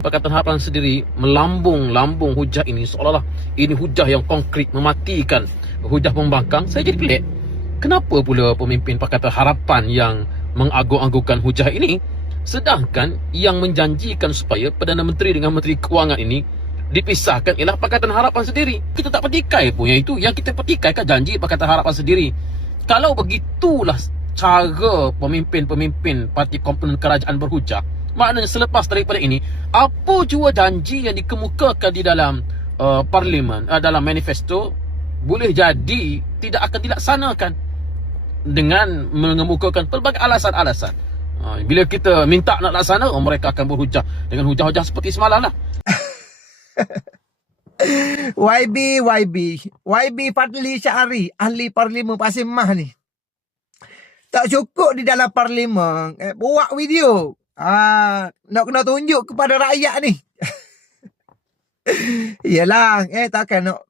Pakatan Harapan sendiri melambung hujah ini seolah-olah ini hujah yang konkret mematikan, hujah pembangkang. Saya jadi pelik. Kenapa pula pemimpin Pakatan Harapan yang mengagung-agungkan hujah ini, sedangkan yang menjanjikan supaya Perdana Menteri dengan Menteri Kewangan ini dipisahkan ialah Pakatan Harapan sendiri. Kita tak petikai pun yang itu. Yang kita petikai kan janji Pakatan Harapan sendiri. Kalau begitulah cara pemimpin-pemimpin parti komponen kerajaan berhujah, maknanya selepas daripada ini, apa jua janji yang dikemukakan di dalam parlimen, dalam manifesto, boleh jadi tidak akan dilaksanakan dengan mengemukakan pelbagai alasan-alasan. Bila kita minta nak laksana, mereka akan berhujah dengan hujah-hujah seperti semalam lah. YB Fadli Syahari, ahli parlimen Pasir Mas ni. Tak cukup di dalam parlimen, buat video. Nak kena tunjuk kepada rakyat ni. Yelah, takkan nak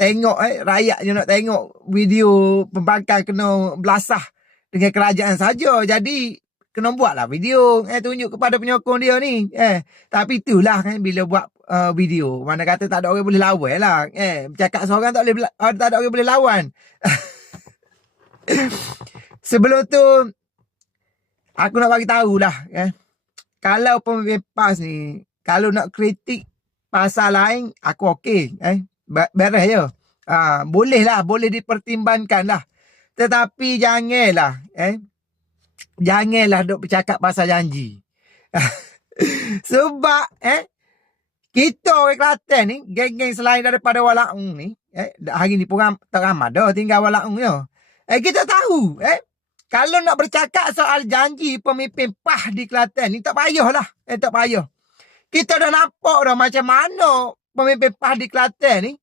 tengok rakyat je nak tengok video pembangkang kena belasah dengan kerajaan saja. Jadi kena buatlah video, tunjuk kepada penyokong dia ni. Tapi itulah kan bila buat video, mana kata tak ada orang boleh lawan lah. Bercakap seorang tak ada orang boleh lawan. Sebelum tu aku nak bagi tahulah, kalau pemimpin PAS ni, kalau nak kritik pasal lain, aku okey, beres je. Boleh dipertimbangkan lah. Tetapi janganlah duk bercakap pasal janji. Sebab, kita orang Kelantan ni, geng-geng selain daripada Walaung ni, hari ni pun tak ramai dah tinggal Walaung je. Kita tahu, kalau nak bercakap soal janji pemimpin PAS di Kelantan ni, tak payahlah. Tak payah. Kita dah nampak dah macam mana pemimpin PAS di Kelantan ni,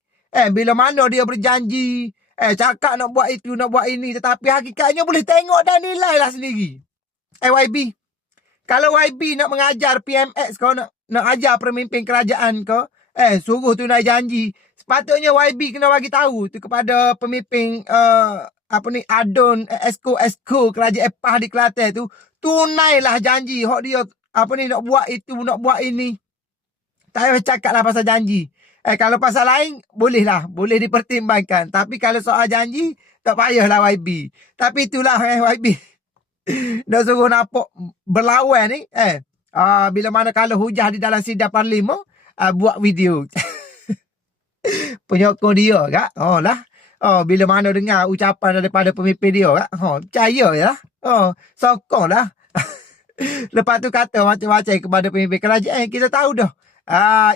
bila mana dia berjanji, cakap nak buat itu, nak buat ini, tetapi hakikatnya boleh tengok dan nilai lah sendiri. YB, kalau YB nak mengajar PMX kau, nak ajar pemimpin kerajaan kau, suruh tunai janji, sepatutnya YB kena bagi tahu tu kepada pemimpin adun esko kerajaan PAS di Kelantan tu, tunailah janji hok dia nak buat itu, nak buat ini. Tak payah cakaplah pasal janji. Kalau pasal lain boleh dipertimbangkan, tapi kalau soal janji tak payahlah YB. Tapi itulah YB dah suruh nampak berlawan ni, bila mana kalau hujah di dalam sidang parlimen, buat video. Penyokong dia kak, bila mana dengar ucapan daripada pemimpin dia kak, percaya je lah, sokong lah. Lepas tu kata macam-macam kepada pemimpin kerajaan, kita tahu dah.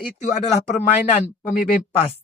Itu adalah permainan pemimpin PAS.